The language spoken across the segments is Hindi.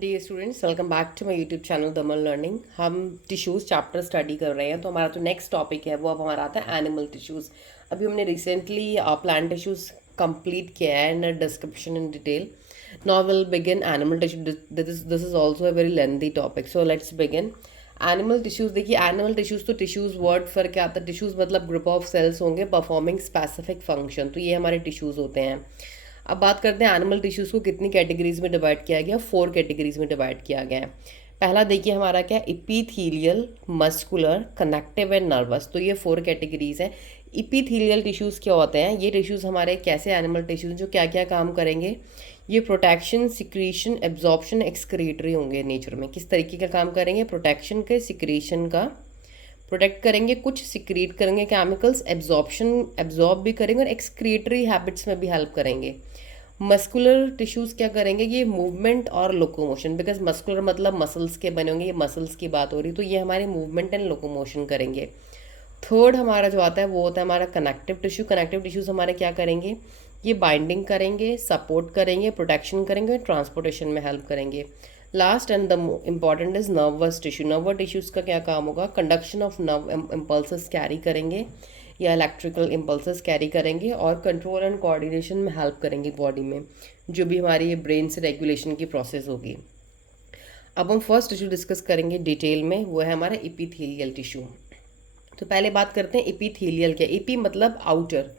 Dear students, welcome back to my YouTube channel Daman learning. हम टिश्यूज़ चैप्टर स्टडी कर रहे हैं, तो हमारा जो नेक्स्ट टॉपिक है वो अब हमारा आता है एनिमल टिश्यूज़। अभी हमने रिसेंटली प्लांट टिश्यूज़ कंप्लीट किया है in description in detail. Now will begin animal tissue. This is also a very lengthy topic, so let's begin. Animal tissues, देखिए एनिमल टिश्यूज़ तो टिश्यूज़ वर्ड फर क्या आता है, टिश्यूज़ मतलब ग्रुप ऑफ सेल्स होंगे परफॉर्मिंग स्पेसिफिक फंक्शन, तो ये हमारे टिश्यूज़ होते हैं। अब बात करते हैं एनिमल टिश्यूज़ को कितनी कैटेगरीज में डिवाइड किया गया। 4 कैटेगरीज में डिवाइड किया गया है। पहला देखिए हमारा क्या, epithelial, muscular, connective and nervous. तो ये 4 कैटेगरीज हैं। इपीथीलियल टिश्यूज़ क्या होते हैं, ये टिश्यूज़ हमारे कैसे एनिमल टिश्यूज़ जो क्या क्या काम करेंगे। ये प्रोटेक्शन, सिक्रीशन, एब्जॉर्प्शन, एक्सक्रीटरी होंगे नेचर में। किस तरीके का काम करेंगे, प्रोटेक्शन के, सिक्रीशन का, प्रोटेक्ट करेंगे, कुछ सिक्रीट करेंगे केमिकल्स, एब्जॉर्प्शन एब्जॉर्ब भी करेंगे और एक्सक्रीटरी हैबिट्स में भी हेल्प करेंगे। मस्कुलर टिश्यूज़ क्या करेंगे, ये मूवमेंट और लोकोमोशन, बिकॉज मस्कुलर मतलब मसल्स के बने होंगे, ये मसल्स की बात हो रही, तो ये हमारे मूवमेंट एंड लोकोमोशन करेंगे। थर्ड हमारा जो आता है वो होता है हमारा कनेक्टिव टिश्यू। कनेक्टिव टिश्यूज़ हमारे क्या करेंगे, ये बाइंडिंग करेंगे, सपोर्ट करेंगे, प्रोटेक्शन करेंगे, ट्रांसपोर्टेशन में हेल्प करेंगे। Last and the important is nervous tissue. Nervous tissues का क्या काम होगा, conduction of nerve impulses carry करेंगे या इलेक्ट्रिकल इम्पल्सेस कैरी करेंगे और कंट्रोल एंड कोऑर्डिनेशन में हेल्प करेंगे बॉडी में, जो भी हमारी ये ब्रेन से रेगुलेशन की प्रोसेस होगी। अब हम फर्स्ट टिश्यू डिस्कस करेंगे डिटेल में, वो है हमारा इपीथेलियल टिश्यू। तो पहले बात करते हैं इपीथेलियल क्या। इपी मतलब आउटर,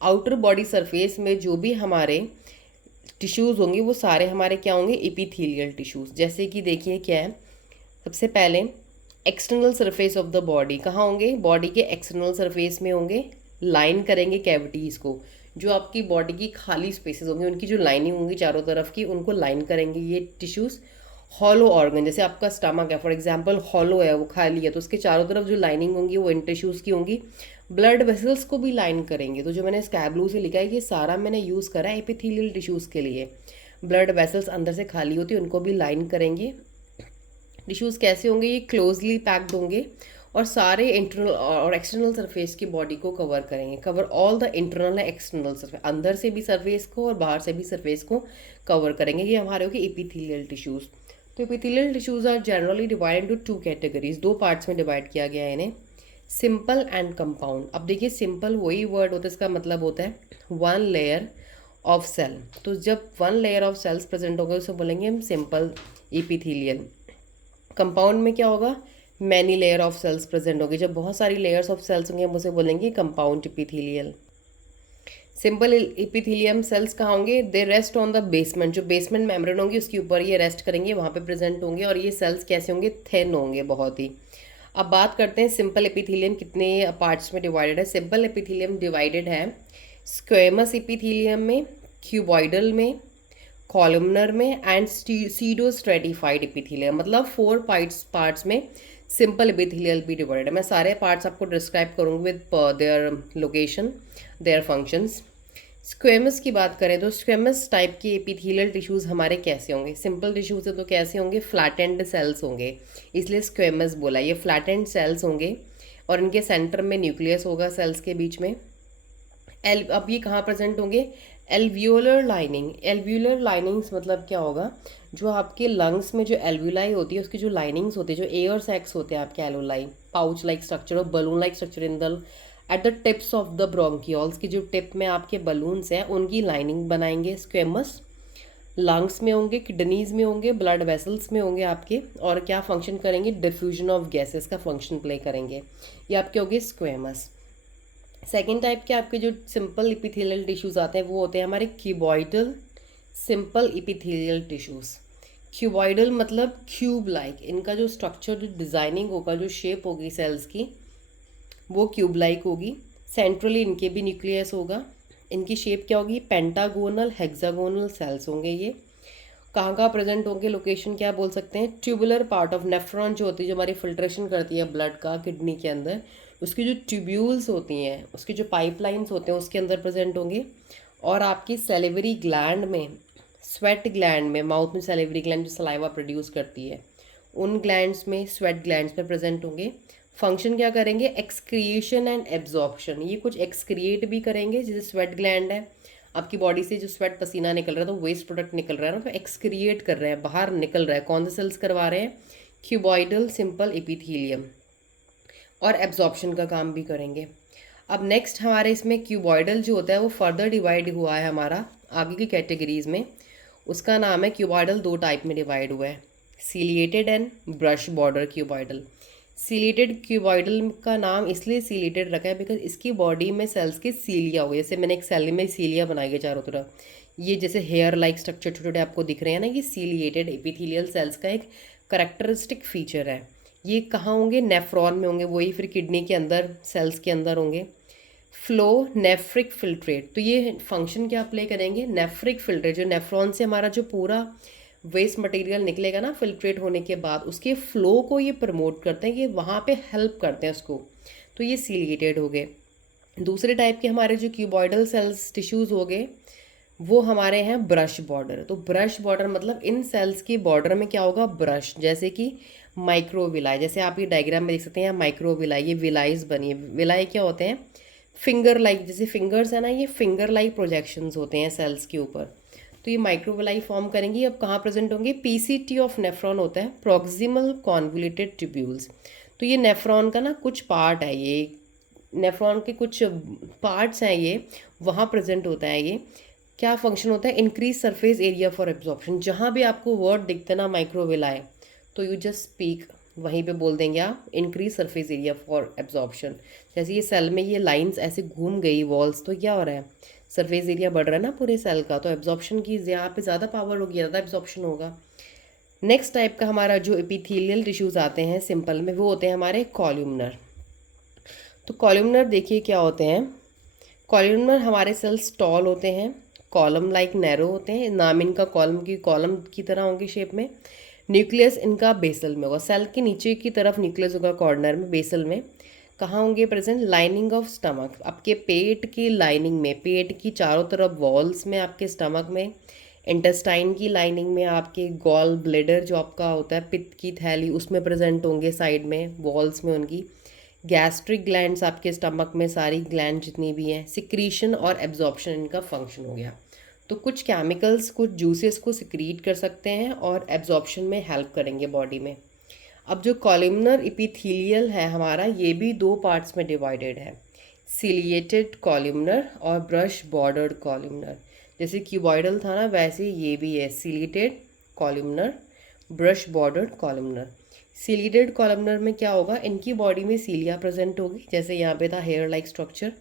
आउटर बॉडी सरफेस में जो भी हमारे टिश्यूज़ होंगे वो सारे हमारे क्या होंगे, इपीथेलियल टिश्यूज़। जैसे कि देखिए क्या है, सबसे पहले external surface of the body कहाँ होंगे, बॉडी के एक्सटर्नल सरफेस में होंगे, लाइन करेंगे कैविटीज़ को। जो आपकी बॉडी की खाली स्पेसेस होंगी उनकी जो लाइनिंग होंगी चारों तरफ की, उनको लाइन करेंगे ये टिश्यूज़। हॉलो ऑर्गन, जैसे आपका स्टमक है फॉर एग्जांपल, हॉलो है, वो खाली है, तो उसके चारों तरफ जो लाइनिंग होंगी वो इन टिश्यूज़ की होंगी। ब्लड वेसल्स को भी लाइन करेंगे। तो जो मैंने स्काई ब्लू से लिखा है ये सारा मैंने यूज़ करा है एपिथेलियल टिश्यूज़ के लिए। ब्लड वेसल्स अंदर से खाली होती है, उनको भी लाइन करेंगे। टिश्यूज़ कैसे होंगे, ये क्लोजली पैक्ड होंगे और सारे इंटरनल और एक्सटर्नल सरफेस की बॉडी को कवर करेंगे। Cover all the internal and external surface, अंदर से भी सरफेस को और बाहर से भी सरफेस को कवर करेंगे। ये हमारे हो गए एपिथेलियल टिश्यूज़। तो epithelial tissues are generally divide into 2 categories, 2 parts में डिवाइड किया गया है इन्हें, सिंपल एंड कंपाउंड। अब देखिए सिंपल वही वर्ड होता है, इसका मतलब होता है 1 लेयर ऑफ सेल। तो जब 1 लेयर ऑफ सेल्स प्रेजेंट होगा उसे बोलेंगे हम सिंपल एपिथेलियल। कंपाउंड में क्या होगा, many layer of cells present होगी, जब बहुत सारी लेयर्स ऑफ सेल्स होंगे हम उसे बोलेंगे compound epithelial. Simple epithelium cells कहाँ होंगे, दे रेस्ट ऑन द बेसमेंट, जो बेसमेंट मेम्ब्रेन होंगी उसके ऊपर ये रेस्ट करेंगे, वहाँ पे प्रेजेंट होंगे और ये सेल्स कैसे होंगे, थिन होंगे बहुत ही। अब बात करते हैं सिंपल एपिथेलियम कितने पार्ट्स में डिवाइडेड है। सिंपल एपिथेलियम डिवाइडेड है स्क्वेमस एपिथेलियम में, क्यूबॉइडल में, कॉलमनर में एंड सीडो स्ट्रेटिफाइड एपिथेलियम, मतलब 4 पार्ट्स में सिंपल एपिथेलियल भी डिवाइडेड है। मैं सारे पार्ट्स आपको डिस्क्राइब करूँगी with their location, their functions. Squamous की बात करें तो स्क्वेमस टाइप के एपिथेलियल टिश्यूज़ हमारे कैसे होंगे, सिंपल टिश्यूज़ है तो कैसे होंगे, फ्लैटेंड सेल्स होंगे, इसलिए स्क्वेमस बोला। ये फ्लैटेंड सेल्स होंगे और इनके सेंटर में न्यूक्लियस होगा सेल्स के बीच में। अब ये कहाँ प्रेजेंट होंगे, एल्वियोलर लाइनिंग। एल्वियोलर लाइनिंग्स मतलब क्या होगा, जो आपके लंग्स में जो एल्वियोलाई होती है उसकी जो लाइनिंग्स होती है, जो एयर सैक्स होते हैं आपके एल्वियोलाई, पाउच लाइक स्ट्रक्चर और balloon like structure in the at the tips of the bronchioles, की जो टिप में आपके बलून्स हैं उनकी लाइनिंग बनाएंगे स्क्वेमस। लंग्स में होंगे, किडनीज में होंगे, ब्लड वेसल्स में होंगे आपके, और क्या फंक्शन करेंगे, डिफ्यूजन ऑफ गैसेस का फंक्शन प्ले करेंगे। ये आपके होंगे स्क्वेमस। सेकेंड टाइप के आपके जो सिंपल इपिथेलियल टिश्यूज़ आते हैं वो होते हैं हमारे cuboidal simple epithelial tissues. Cuboidal मतलब क्यूब लाइक, इनका जो स्ट्रक्चर, जो डिज़ाइनिंग होगा, जो शेप होगी सेल्स की वो क्यूब लाइक होगी। सेंट्रली इनके भी न्यूक्लियस होगा। इनकी शेप क्या होगी, पेंटागोनल हेक्सागोनल सेल्स होंगे। ये कहाँ कहाँ प्रेजेंट होंगे, लोकेशन क्या बोल सकते हैं, ट्यूबुलर पार्ट ऑफ नेफ्रॉन जो होती है, जो हमारी फिल्ट्रेशन करती है ब्लड का किडनी के अंदर, उसकी जो ट्यूब्यूल्स होती हैं, उसकी जो पाइपलाइंस होते हैं उसके अंदर प्रेजेंट होंगे। और आपकी सेलिवरी ग्लैंड में, स्वेट ग्लैंड में, माउथ में सेलिवरी ग्लैंड जो सलाइवा प्रोड्यूस करती है, उन ग्लैंड्स में, स्वेट ग्लैंड्स में प्रेजेंट होंगे। फंक्शन क्या करेंगे, एक्सक्रिएशन एंड एब्जॉर्प्शन। ये कुछ एक्सक्रिएट भी करेंगे जैसे स्वेट ग्लैंड है, आपकी बॉडी से जो स्वेट पसीना निकल रहा है, तो वेस्ट प्रोडक्ट निकल रहा है ना, तो एक्सक्रिएट कर रहे हैं, बाहर निकल रहा है। कौन से सेल्स करवा रहे हैं? Cuboidal simple epithelium. और एब्जॉर्प्शन का काम भी करेंगे। अब नेक्स्ट हमारे इसमें क्यूबॉइडल जो होता है वो फर्दर डिवाइड हुआ है हमारा आगे की कैटेगरीज में। उसका नाम है क्यूबॉइडल, दो टाइप में डिवाइड हुआ है, ciliated and brush border cuboidal. Ciliated cuboidal का नाम इसलिए सीलिएटेड रखा है बिकॉज इसकी बॉडी में सेल्स की सीलिया हो, जैसे मैंने एक सेल में सीलिया बनाई है चारों तरफ, ये जैसे हेयर लाइक स्ट्रक्चर छोटे छोटे आपको दिख रहे हैं ना, ये सीलिएटेड एपिथेलियल सेल्स का एक करेक्टरिस्टिक फीचर है। ये कहाँ होंगे? नेफ्रॉन में होंगे, वही फिर किडनी के अंदर, सेल्स के अंदर होंगे। फ्लो नेफ्रिक फिल्ट्रेट, तो ये फंक्शन क्या प्ले करेंगे? नेफ्रिक फिल्ट्रेट, जो नेफ्रॉन से हमारा जो पूरा वेस्ट मटेरियल निकलेगा ना फिल्ट्रेट होने के बाद, उसके फ्लो को ये प्रमोट करते हैं, ये वहाँ पे हेल्प करते हैं उसको। तो ये सीलिएटेड हो गए। दूसरे टाइप के हमारे जो क्यूबॉइडल सेल्स टिश्यूज़ हो गए वो हमारे हैं ब्रश बॉर्डर। तो ब्रश बॉर्डर मतलब इन सेल्स की बॉर्डर में क्या होगा? ब्रश, जैसे कि माइक्रोविलाई, जैसे आप ये डायग्राम में देख सकते हैं माइक्रोविलाई, ये विलाइज बनी है। विलाई क्या होते हैं? फिंगर लाइक, जैसे फिंगर्स है ना, ये फिंगर लाइक प्रोजेक्शंस होते हैं सेल्स के ऊपर। तो ये माइक्रोविलाई फॉर्म करेंगी। अब कहाँ प्रेजेंट होंगे? पीसीटी ऑफ नेफ्रॉन होता है, प्रॉक्सिमल कॉन्वोल्यूटेड ट्यूब्यूल्स। तो ये नेफ्रॉन का ना कुछ पार्ट है, ये नेफ्रॉन के कुछ पार्ट्स हैं, ये वहाँ प्रेजेंट होता है। ये क्या फंक्शन होता है? Increase surface area for absorption. जहाँ भी आपको वर्ड दिखते ना माइक्रोविलाई, तो यू जस्ट स्पीक, वहीं पे बोल देंगे आप increase surface area for absorption. जैसे ये सेल में ये लाइंस ऐसे घूम गई वॉल्स, तो क्या हो रहा है? सरफेस एरिया बढ़ रहा है ना पूरे सेल का, तो एब्जॉर्प्शन की यहाँ पे ज़्यादा पावर होगी, ज़्यादा एब्जॉर्प्शन होगा। नेक्स्ट टाइप का हमारा जो एपिथेलियल टिश्यूज़ आते हैं सिंपल में, वो होते हैं हमारे कॉल्यूमनर। तो कॉल्यूमनर देखिए क्या होते हैं। कॉल्यूमनर हमारे सेल्स टॉल होते हैं, कॉलम लाइक नैरो होते हैं, नाम इनका कॉलम की तरह होंगे शेप में। न्यूक्लियस इनका बेसल में होगा, सेल के नीचे की तरफ न्यूक्लियस होगा कॉर्नर में, बेसल में। कहाँ होंगे प्रेजेंट? लाइनिंग ऑफ स्टमक, आपके पेट की लाइनिंग में, पेट की चारों तरफ वॉल्स में, आपके स्टमक में, इंटेस्टाइन की लाइनिंग में, आपके गॉल ब्लेडर जो आपका होता है पित्त की थैली, उसमें प्रेजेंट होंगे साइड में वॉल्स में उनकी। गैस्ट्रिक ग्लैंड्स आपके स्टमक में, सारी ग्लैंड जितनी भी हैं। सिक्रीशन और एब्जॉर्प्शन इनका फंक्शन हो गया। तो कुछ केमिकल्स कुछ जूसेस को सिक्रीट कर सकते हैं और एब्जॉर्प्शन में हेल्प करेंगे बॉडी में। अब जो कॉलमनर एपिथेलियल है हमारा, ये भी दो पार्ट्स में डिवाइडेड है, सीलिएटेड कॉलमनर और ब्रश बॉर्डर्ड कॉलमनर। जैसे क्यूबॉइडल था ना, वैसे ये भी है, ciliated columnar, brush bordered columnar. Ciliated columnar में क्या होगा? इनकी बॉडी में सीलिया प्रेजेंट होगी, जैसे यहाँ पे था hair like structure.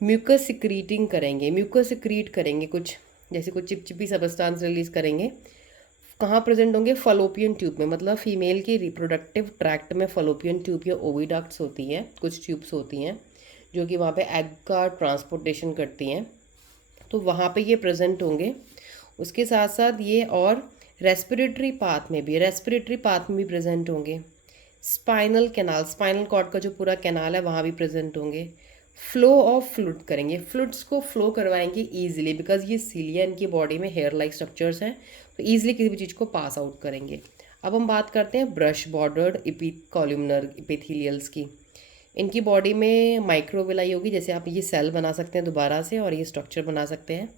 Mucus secreting करेंगे, म्यूकस सिक्रीट करेंगे कुछ, जैसे कुछ चिपचिपी सब्सटेंस रिलीज करेंगे। कहाँ प्रेजेंट होंगे? फलोपियन ट्यूब में, मतलब फीमेल के रिप्रोडक्टिव ट्रैक्ट में फलोपियन ट्यूब या ओविडक्ट्स होती हैं, कुछ ट्यूब्स होती हैं जो कि वहाँ पे एग का ट्रांसपोर्टेशन करती हैं, तो वहाँ पे ये प्रेजेंट होंगे। उसके साथ साथ ये और रेस्पिरेटरी पाथ में भी प्रेजेंट होंगे। स्पाइनल कैनाल, स्पाइनल कॉर्ड का जो पूरा कैनाल है वहाँ भी प्रेजेंट होंगे। फ्लो ऑफ फ्लूइड करेंगे, फ्लूइड्स को फ्लो करवाएंगे ईजिली, बिकॉज ये सीलिया इनकी बॉडी में हेयर लाइक स्ट्रक्चर्स हैं, तो ईजिली किसी भी चीज़ को पास आउट करेंगे। अब हम बात करते हैं ब्रश बॉर्डर्ड कॉलमनर एपिथेलियल्स की। इनकी बॉडी में माइक्रोविलाई होगी, जैसे आप ये सेल बना सकते हैं दोबारा से और ये स्ट्रक्चर बना सकते हैं।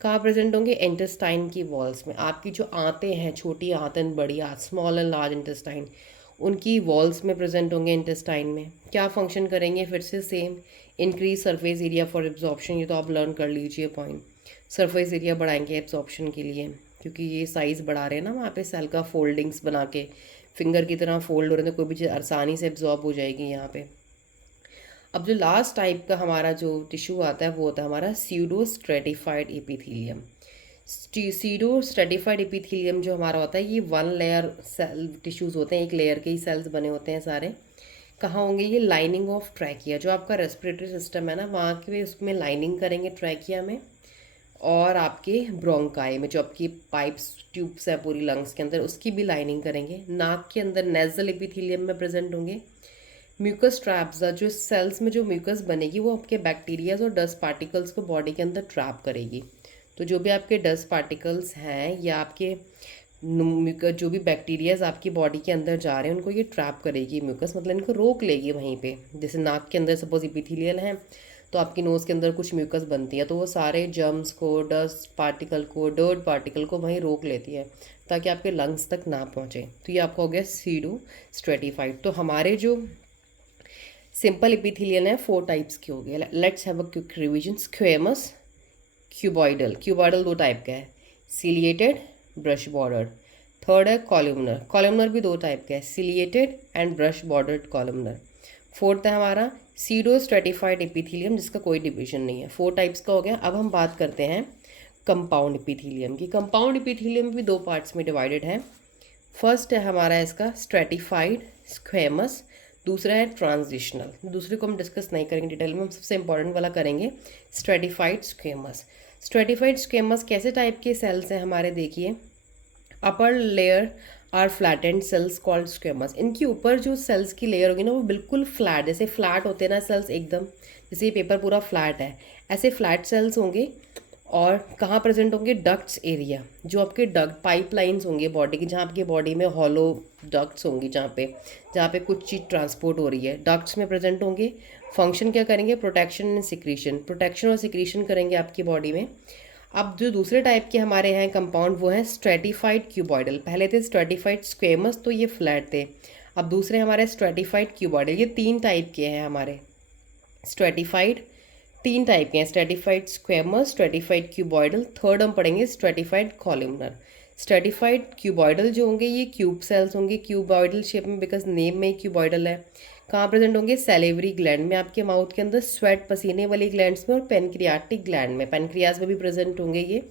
कहाँ प्रेजेंट होंगे? इंटेस्टाइन की वॉल्स में। आपकी जो आंतें हैं, छोटी आंतें, बड़ी आंत, स्मॉल एंड लार्ज इंटेस्टाइन, उनकी वॉल्स में प्रेजेंट होंगे इंटेस्टाइन में। क्या फंक्शन करेंगे? फिर से same, increase surface area for absorption, ये तो आप लर्न कर लीजिए पॉइंट। सरफेस एरिया बढ़ाएंगे एब्जॉर्प्शन के लिए, क्योंकि ये साइज़ बढ़ा रहे हैं ना वहाँ पे सेल का, फोल्डिंग्स बना के फिंगर की तरह फोल्ड हो रहे हैं, तो कोई भी चीज़ आसानी से एब्जॉर्ब हो जाएगी यहाँ पे। अब जो लास्ट टाइप का हमारा जो टिश्यू आता है वो होता है हमारा pseudo stratified epithelium. Pseudo stratified epithelium जो हमारा होता है, ये वन लेयर सेल टिश्यूज़ होते हैं, एक लेयर के ही सेल्स बने होते हैं सारे। कहाँ होंगे ये? लाइनिंग ऑफ ट्रैकिया, जो आपका रेस्पिरेटरी सिस्टम है ना, वहाँ के उसमें लाइनिंग करेंगे ट्रैकिया में, और आपके ब्रोंकाई में, जो आपकी पाइप्स ट्यूब्स है पूरी लंग्स के अंदर, उसकी भी लाइनिंग करेंगे। नाक के अंदर नेजल एपिथेलियम में प्रेजेंट होंगे। म्यूकस ट्रैप्स, जो सेल्स में जो म्यूकस बनेगी वो आपके बैक्टीरियाज और डस्ट पार्टिकल्स को बॉडी के अंदर ट्रैप करेगी। तो जो भी आपके डस्ट पार्टिकल्स हैं या आपके जो भी बैक्टीरियाज आपकी बॉडी के अंदर जा रहे हैं, उनको ये ट्रैप करेगी म्यूकस, मतलब इनको रोक लेगी वहीं पे। जैसे नाक के अंदर सपोज एपिथेलियल है, तो आपकी नोज़ के अंदर कुछ म्यूकस बनती है, तो वो सारे जर्म्स को, डस्ट पार्टिकल को, डर्ट पार्टिकल को वहीं रोक लेती है ताकि आपके लंग्स तक ना पहुँचे। तो ये आपका हो गया सीडो स्ट्रेटिफाइड। तो हमारे जो सिंपल एपिथेलियल है 4 टाइप्स की हो गए। Let's have a quick revision. Squamous, cuboidal, cuboidal 2 type का है, सिलिएटेड, ब्रश बॉर्डर। थर्ड है कॉलमनर, कॉलमनर भी 2 टाइप का है, ciliated and brush bordered columnar. Fourth है हमारा सीडो स्ट्रेटिफाइड एपिथेलियम जिसका कोई डिवीजन नहीं है। 4 टाइप्स का हो गया। अब हम बात करते हैं कंपाउंड एपिथेलियम की। कंपाउंड एपिथेलियम भी 2 पार्ट्स में डिवाइडेड है। फर्स्ट है हमारा इसका स्ट्रेटिफाइड स्क्वेमस, दूसरा है ट्रांजिशनल। दूसरे को हम डिस्कस नहीं करेंगे डिटेल में, हम सबसे इंपॉर्टेंट वाला करेंगे, स्ट्रेटिफाइड स्क्वेमस। स्ट्रेटिफाइड स्क्वेमस कैसे टाइप के सेल्स हैं हमारे, देखिए। Upper layer are flattened cells called squamous. इनके ऊपर जो सेल्स की लेयर होगी ना वो बिल्कुल फ्लैट, जैसे फ्लैट होते हैं ना सेल्स एकदम, जैसे ये पेपर पूरा फ्लैट है, ऐसे फ्लैट सेल्स होंगे। और कहाँ प्रेजेंट होंगे, डक्ट्स एरिया, जो आपके डक्ट पाइपलाइंस होंगे बॉडी की, जहाँ आपकी बॉडी में हॉलो डक्ट्स होंगी, जहाँ पे कुछ चीज़ ट्रांसपोर्ट हो रही है, डक्ट्स में प्रेजेंट होंगे। फंक्शन क्या करेंगे, प्रोटेक्शन एंड सिक्रीशन, प्रोटेक्शन और सिक्रीशन करेंगे आपकी बॉडी में। अब जो दूसरे टाइप के हमारे हैं कंपाउंड वो हैं स्ट्रेटिफाइड क्यूबॉइडल। पहले थे स्ट्रेटिफाइड स्क्वेमस, तो ये फ्लैट थे। अब दूसरे हमारे स्ट्रेटिफाइड क्यूबॉइडल। ये 3 टाइप के हैं हमारे स्ट्रेटिफाइड, 3 टाइप के हैं, stratified squamous, stratified cuboidal. Third हम पढ़ेंगे स्ट्रेटिफाइड कॉलमनर। स्ट्रेटिफाइड क्यूबॉइडल जो होंगे ये क्यूब सेल्स होंगे, क्यूबॉइडल शेप में, बिकॉज नेम में क्यूबॉइडल है। कहाँ प्रेजेंट होंगे, सैलिवरी ग्लैंड में, आपके माउथ के अंदर स्वेट पसीने वाली ग्लैंड्स में, और पेनक्रियाटिक ग्लैंड में, पेनक्रियाज में भी प्रेजेंट होंगे ये।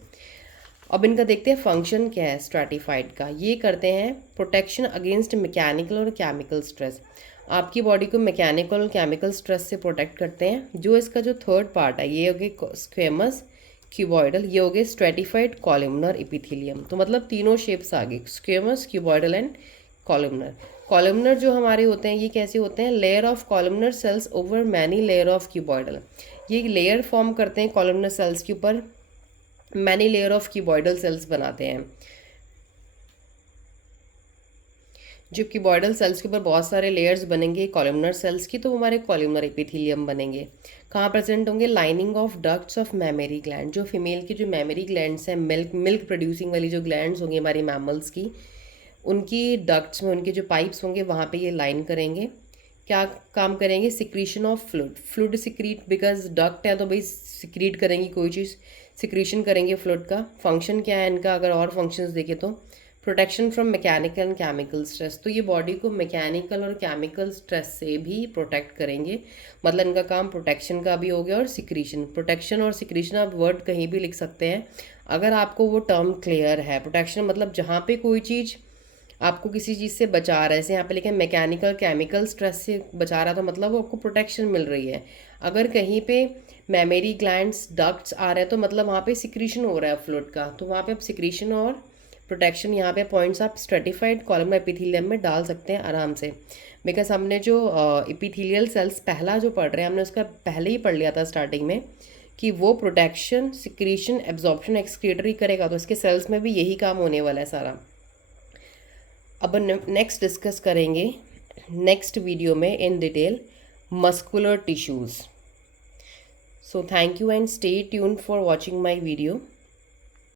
अब इनका देखते हैं फंक्शन क्या है स्ट्रेटिफाइड का। ये करते हैं प्रोटेक्शन अगेंस्ट मैकेनिकल और केमिकल स्ट्रेस, आपकी बॉडी को मैकेनिकल और केमिकल स्ट्रेस से प्रोटेक्ट करते हैं। जो इसका जो थर्ड पार्ट है ये हो गया स्क्वेमस क्यूबॉइडल, ये हो गए स्ट्रेटिफाइड कॉलमनर एपिथेलियम। तो मतलब तीनों शेप्स आ गए, squamous, cuboidal and columnar. Columnar जो हमारे होते हैं ये कैसे होते हैं, layer of columnar cells over many layer of cuboidal. ये लेयर फॉर्म करते हैं कॉलमनर सेल्स के ऊपर, many layer of cuboidal cells बनाते हैं। जो क्यूबॉइडल सेल्स के ऊपर बहुत सारे लेयर्स बनेंगे कॉलमनर सेल्स की, तो हमारे कॉलमनर एपिथेलियम बनेंगे। कहाँ प्रेजेंट होंगे, lining of ducts of mammary gland. जो फीमेल की जो मेमरी ग्लैंड्स हैं, मिल्क प्रोड्यूसिंग वाली जो ग्लैंड्स होंगी हमारी मैमल्स की, उनकी डक्ट्स में उनके जो पाइप्स होंगे वहाँ पे ये लाइन करेंगे। क्या काम करेंगे, secretion of fluid secrete, because duct है तो भाई सिक्रीट करेंगी कोई चीज़, सिक्रीशन करेंगे फ्लूइड का। फंक्शन क्या है इनका, अगर और फंक्शंस देखें तो protection from mechanical and chemical stress. तो ये बॉडी को मैकेनिकल और केमिकल स्ट्रेस से भी प्रोटेक्ट करेंगे, मतलब इनका काम प्रोटेक्शन का भी हो गया और सिक्रीशन। प्रोटेक्शन और सिक्रीशन आप वर्ड कहीं भी लिख सकते हैं अगर आपको वो टर्म क्लियर है। प्रोटेक्शन मतलब जहाँ पे कोई चीज़ आपको किसी चीज़ से बचा रहा है, जैसे यहाँ पे लिखे मैकेनिकल केमिकल स्ट्रेस से बचा रहा, तो मतलब वो आपको प्रोटेक्शन मिल रही है। अगर कहीं पे मेमरी ग्लैंड्स डक्ट्स आ रहे हैं तो मतलब वहाँ पे सिक्रीशन हो रहा है फ्लूइड का, तो वहाँ पे आप सिक्रीशन और प्रोटेक्शन यहाँ पे पॉइंट्स आप स्ट्रेटिफाइड कॉलमनर एपिथेलियम में डाल सकते हैं आराम से। बिकॉज हमने जो एपिथेलियल सेल्स पहला जो पढ़ रहे हैं हमने उसका पहले ही पढ़ लिया था स्टार्टिंग में कि वो प्रोटेक्शन, सिक्रीशन, एब्जॉर्प्शन, एक्सक्रीटरी करेगा, तो इसके सेल्स में भी यही काम होने वाला है सारा। अब नेक्स्ट डिस्कस करेंगे नेक्स्ट वीडियो में in detail muscular tissues. So thank you and stay tuned for watching my video.